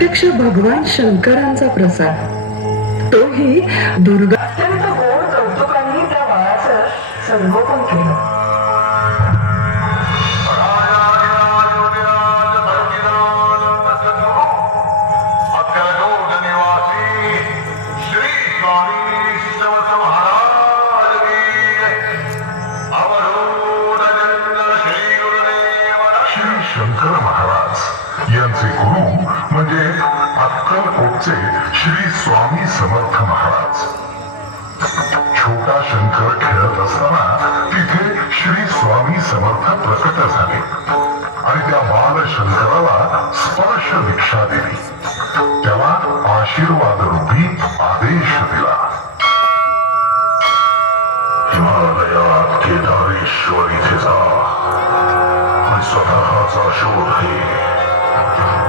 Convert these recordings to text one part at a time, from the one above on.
प्रत्यक्ष भगवान शंकरांचा प्रसाद, तोही दुर्गा. अत्यंत गोड कौतुकांनी त्या बाळाचं संगोपन केलं. शंकर महाराज यांचे गुरु म्हणजे अक्कलकोटचे श्री स्वामी समर्थ महाराज. छोटा शंकर खेळत असताना तिथे श्री स्वामी समर्थ प्रकट झाले आणि त्या बाल शंकराला स्पर्श दीक्षा दिली. त्याला आशीर्वाद रूपी आदेश दिला. हिमालयात केदारेश्वर इथे जा, स्वतःचा शोध घे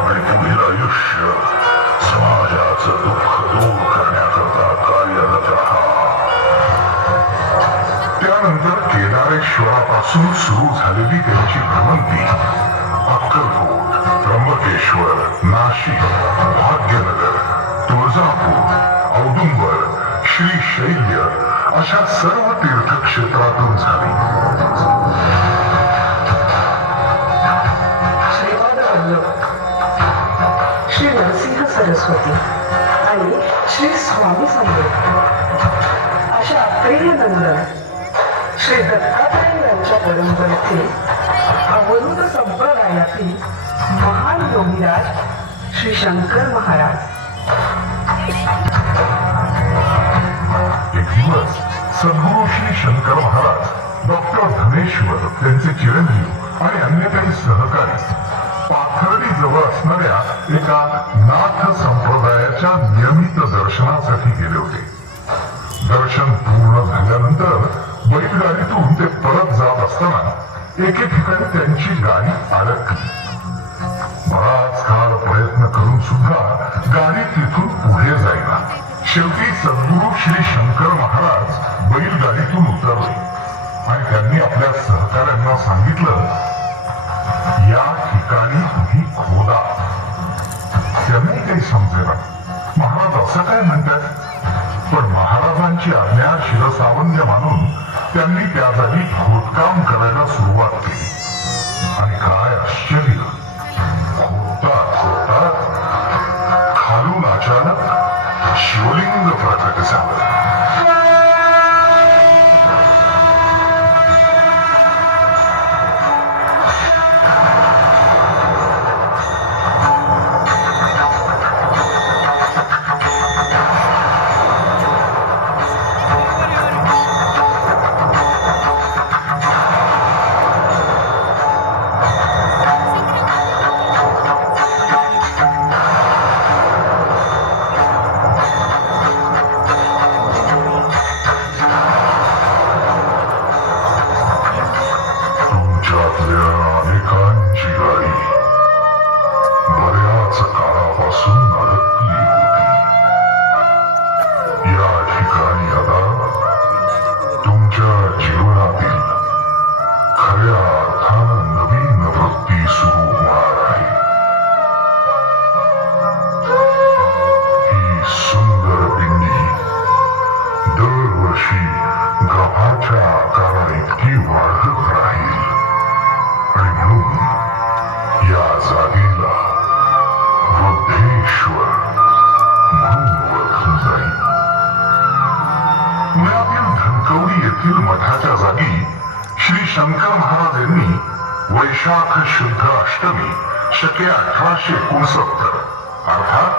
आणि पुढील आयुष्य समाजाचं दुःख दूर करण्याकरता कार्यरत राहा. त्यानंतर केदारेश्वरापासून सुरू झालेली त्यांची भ्रमंती अक्कलकोट, त्र्यंबकेश्वर, नाशिक, भाग्यनगर, तुळजापूर, औदुंबर, श्रीशैल्य अशा सर्व तीर्थक्षेत्रातून झाली. श्री नरसिंह सरस्वती आणि श्री स्वामी समर्थ अशा प्रिय नंदन श्री दत्तात्रय यांच्या परंपरेतील अवधूत संप्रदायातील महान योगीराज श्री शंकर महाराज. एक दिवस सद्गुरू श्री शंकर महाराज, डॉक्टर धनेश्वर त्यांचे चिरंजीव आणि अन्य काही सहकारी पाथर्डी जवळ असणाऱ्या एका नाथ संप्रदायाच्या नियमित दर्शनासाठी गेले होते. दर्शन पूर्ण झाल्यानंतर बैलगाडीतून ते परत जात असताना एके ठिकाणी त्यांची गाडी अडकली. बराच काळ प्रयत्न करून सुद्धा गाडी तिथून पुढे जाईना. शेवटी सद्गुरू श्री शंकर महाराज बैलगाडीतून उतरले आणि त्यांनी आपल्या सहकाऱ्यांना सांगितलं, या ठिकाणी तुम्ही खोदा. त्यांनाही काही समजेना. महाराज असं काय म्हणतात, पण महाराजांची आज्ञा शिरसावंद्य मानून त्यांनी त्या जागी खोदकाम करायला सुरुवात केली. आणि काय आश्चर्य, खोदतात खोदतात खालून अचानक शिवलिंग प्रकट झालं. मठाच्या जागी श्री शंकर महाराज यांनी वैशाख शुद्ध अष्टमी शके 1869 अर्थात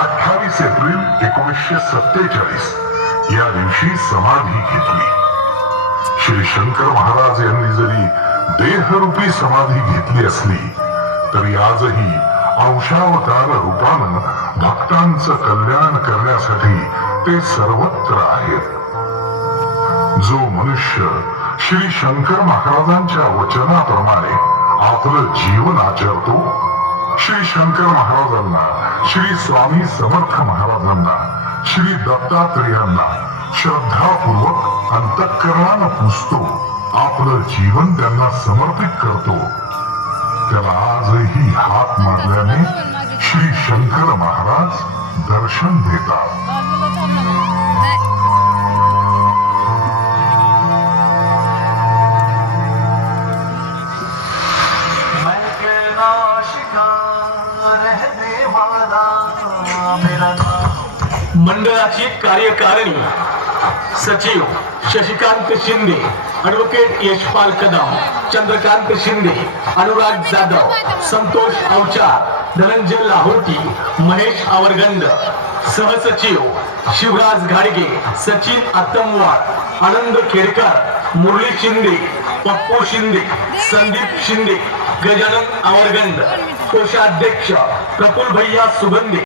28 एप्रिल 1947 या दिवशी समाधी घेतली. श्री शंकर महाराज यांनी जरी देहरूपी समाधी घेतली असली तरी आजही अंशावतार रूपानं भक्तांचं कल्याण करण्यासाठी ते सर्वत्र आहेत. जो मनुष्य श्री शंकर महाराजांच्या वचनाप्रमाणे आपलं जीवन आचरतो, श्री शंकर महाराजांना, श्री स्वामी समर्थ महाराजांना, श्री दत्तात्रेयांना श्रद्धापूर्वक अंतःकरणानं पुजतो, आपलं जीवन त्यांना समर्पित करतो, त्याला आजही हात मारल्याने श्री शंकर महाराज दर्शन देतात. मंडळाची कार्यकारिणी सचिव शशिकांत शिंदे, ॲडव्होकेट यशपाल कदम, चंद्रकांत शिंदे, अनुराग जाधव, संतोष अवचार, धनंजय लाहोटी, महेश आवरगंड. सहसचिव शिवराज घाडगे, सचिन आतमवाड, आनंद खेडकर, मुरली शिंदे, पप्पू शिंदे, संदीप शिंदे, गजानन आवरगंड. कोषाध्यक्ष प्रफुल्ल भैया सुगंधे.